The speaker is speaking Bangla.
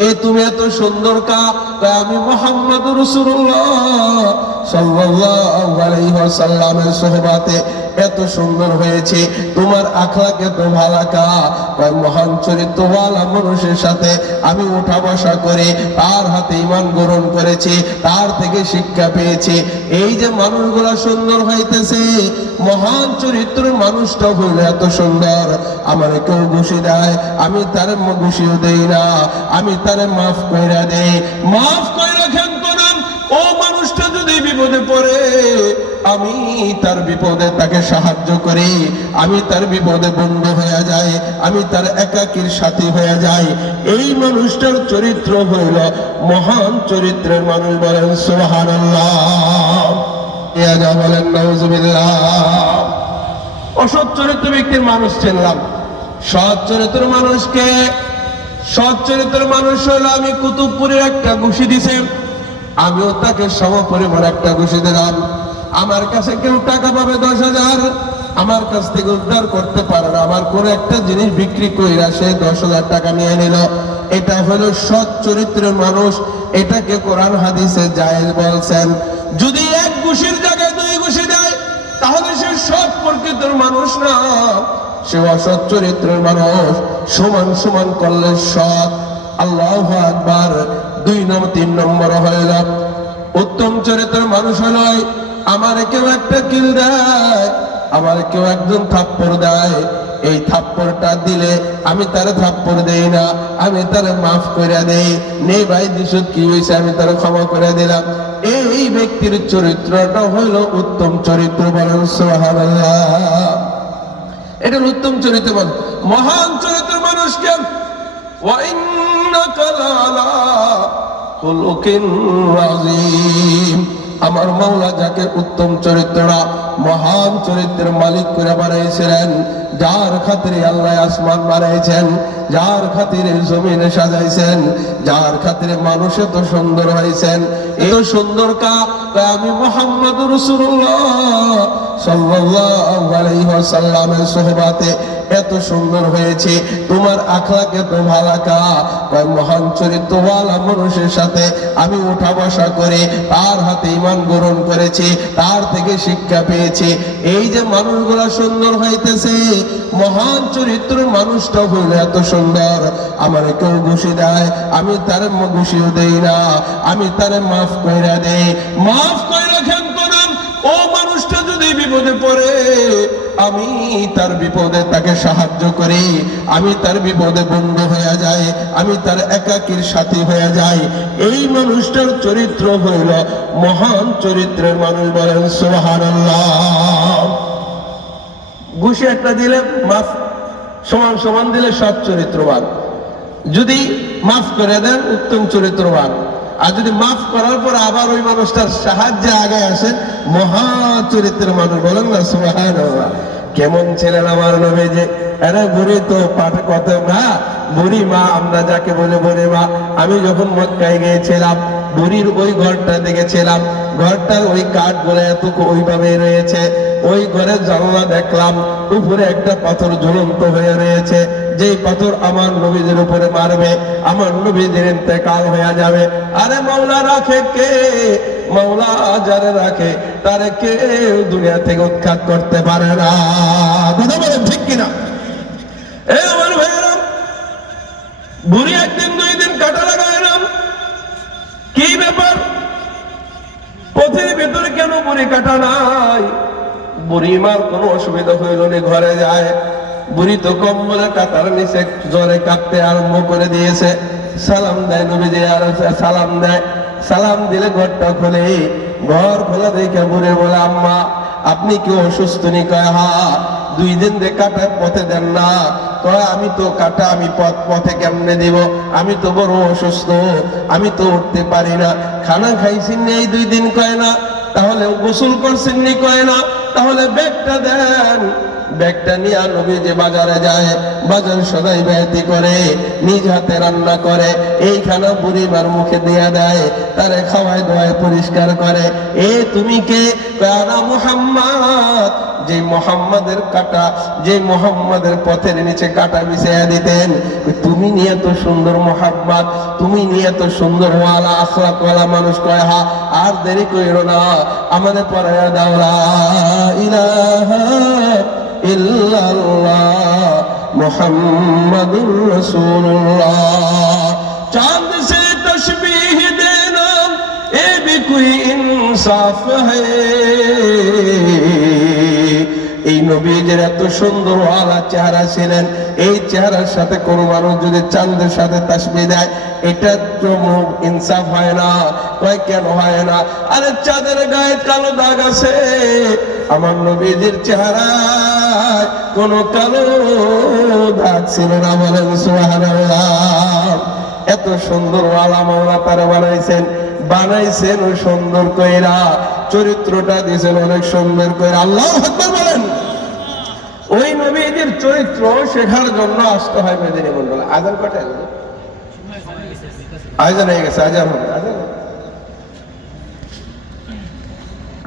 এ তুমি এত সুন্দর কা আমি মোহাম্মদ রসুল্লাহ সোহবাতে এত সুন্দর হয়েছে। তোমার আখলাক এত ভালো কা কয় মহান চরিত্রওয়ালা মানুষের সাথে আমি উঠা বসা করে তার হাতে ইমান গ্রহণ করেছি, তার থেকে শিক্ষা পেয়েছি। এই যে মানুষগুলা সুন্দর হইতেছে, মহান চরিত্র মানুষটা হইল এত সুন্দর। আমার কেউ ঘুষি দেয়, আমি তার ঘুষিও দেই না, আমি তারে মাফ কইরা দেই। মাফ কইরা খেন নাম ও মানুষটা যদি বিপদে পড়ে, আমি তার বিপদে তাকে সাহায্য করি। আমি তার বিপদে বন্ধু হয়ে যাই, আমি তার একাকির সাথী হয়ে যাই। এই মানুষটার চরিত্র হইল মহান চরিত্রের মানুষ বলেন ইয়া বলেন অসৎ চরিত্র ব্যক্তির মানুষ চিনলাম। সৎ চরিত্র মানুষকে, সৎ চরিত্র মানুষ হলো আমি কুতুবপুরের একটা ঘুষি দিছে। আমিও তাকে সম পরিমাণ একটা ঘুষি দিলাম। আমার কাছে কেউ টাকা পাবে দশ হাজার। আমার কাছ থেকে উদ্ধার করতে পারে না। আমার কোন একটা জিনিস বিক্রি কইরা সে দশ হাজার টাকা নিয়ে নিল। এটা হলো সৎ চরিত্রের মানুষ। এটাকে কোরআন হাদিসে জায়েজ বলছেন, যদি এক ঘুষির জায়গায় দুই ঘুষি দেয়, তাহলে সে সৎ প্রকৃতির মানুষ না। সে অসৎ চরিত্রের মানুষ। সমান সমান করলে সৎ। আল্লাহ আকবার। দুই নম্বর তিন নম্বর হইল উত্তম চরিত্রের মানুষ হল আমার কেউ একটা কিল দেয়, আমার কেউ একজন থাপ্পড় দেয়। এই থাপ্পড়টা দিলে আমি তার থাপ্পড় দেই না, আমি তারে মাফ করে দেই। নেই ভাই দিশত কি হয়েছে আমি তারে ক্ষমা করে দিলাম। এই ব্যক্তির চরিত্রটা হইল উত্তম চরিত্র বলেন এটা উত্তম চরিত্র মানুষ মহান চরিত্র মানুষকে আমার মাওলা যাকে উত্তম চরিত্ররা, মহান চরিত্রের মালিক করে বানাইছিলেন যার খাতিরে আল্লাহ আসমান বানাইছেন যার খাতিরে জমিনে সাজাইছেন, যার খাতিরে মানুষ এত সুন্দর হয়েছেন, এত সুন্দর কা আমি মোহাম্মদ রসুল্লাহ ওয়াসাল্লামের সোহবাতে এত সুন্দর হয়েছে। তোমার আখলাক এত ভালো কা কয় মহান চরিত্রওয়ালা মানুষের সাথে আমি উঠা বসা করে তার হাতে ইমান গ্রহণ করেছি, তার থেকে শিক্ষা পেয়েছি। এই যে মানুষগুলা সুন্দর হইতেছে, মহান চরিত্র মানুষটা হইল এত সুন্দর। আমার কেউ ঘুষি দেয়, আমি তার ঘুষিও দেই না। আমি তারে মাফ কইরা দেই। মাফ কইরা খেন ও আমি তার বিপদে তাকে সাহায্য করি, আমি তার বিপদে বন্ধু হয়ে যাই, আমি তার একাকির সাথী হয়ে যাই। এই মানুষটার চরিত্র হইল মহান চরিত্রের মানুষ বলেন, সুবহানাল্লাহ। ঘুষি একটা দিলে মাফ, সমান সমান দিলে সৎ চরিত্রবান। যদি মাফ করে দেন, উত্তম চরিত্রবান। আর যদি মাফ করার পর আবার ওই মানুষটার সাহায্যে আগে আসেন, মহা চরিত্রের মানুষ বলেন না, সুবহানাল্লাহ। কেমন ছিলেন আমার নবী যে আরে বুড়ি তো পাঠ কত না। বুড়ি মা, আমরা যাকে বলে বুড়ি মা, আমি যখন মক্কায় গিয়েছিলাম, বুড়ির ওই ঘরটা দেখেছিলাম ঘরটার ওই কাঠগুলো এত ওইভাবে রয়েছে। ওই ঘরের জানলা দেখলাম, উপরে একটা পাথর ঝুলন্ত হয়ে রয়েছে। যেই পাথর আমার নবীদের উপরে মারবে, আমার নবীদের ইন্তেকাল হয়ে যাবে। আরে মাওলা রাখে কে যারে রাখে, তারে কেউ দুনিয়া থেকে উৎখাত করতে পারে না। ঠিক কিনা? আমার ভাইয়েরা, বুড়ি একদিন দুই দিন কাটা লাগাইলাম কি ব্যাপার? জ্বরে আরম্ভ করে দিয়েছে। সালাম দেয় সালাম দেয়। সালাম দিলে ঘরটা খোলে। ঘর খোলা দেখে বলে বলে, আম্মা, আপনি কি অসুস্থ নি? কয় হা দুই দিন দিয়ে কাটার পথে দেন না। কয়, আমি তো কাটা, আমি পথ, পথে কেমনে দেব? আমি তো বড় অসুস্থ, আমি তো উঠতে পারি না। খানা খাইছি এই দুই দিন? কয়, না, তাহলে গোসল করছেন নি? কয়, না, তাহলে বেগটা দেন। ব্যাগটা নিয়ে নবী যে বাজারে যায়, বাজার সদাই ব্যয়তি করে, নিজ হাতে রান্না করে এই খানা বুড়িমার মুখে দিয়ে দেয়, তারে খাওয়ায় দোয়ায় পরিষ্কার করে। এ তুমি কে? কানা মুহাম্মদ। যে মোহাম্মদের কাটা, যে মোহাম্মদের পথের নিচে কাটা মিশাইয়া দিতেন তুমি নিয়ে তো সুন্দর মোহাম্মদ, তুমি নিয়ে তো সুন্দর ওয়ালা আখলাক ওয়ালা মানুষ কয়, হা, আর দেরি কইরো না, আমাদের পরে দাও, লা ইলাহা ইল্লাল্লাহ মুহাম্মাদুর রাসূলুল্লাহ। চাঁদ সে তসবিহ দেনা, এ ভি কোই ইনসাফ এই নবীজের এত সুন্দর আলা চেহারা ছিলেন, এই চেহারার সাথে কোনো মানুষ যদি চান্দের সাথে তাসমি দেয়, এটা তো ইনসাফ হয় না। কয়, কেন হয় না? আরে চাঁদের গায়ে কালো দাগ আছে। আমার নবীজির চেহারা কোন কালো দাগ ছিল না বলেন এত সুন্দর আলা মাওলা তারা বানাইছেন বানাইছেন সুন্দর কইরা, চরিত্রটা দিয়েছেন অনেক সুন্দর কইরা। আল্লাহ বলেন। ওই নবীদের চরিত্র শেখার জন্য আসতে হয় মেদিনী মন্ডল আজান কটায় হলো? আজান হয়ে গেছে, আজান হবে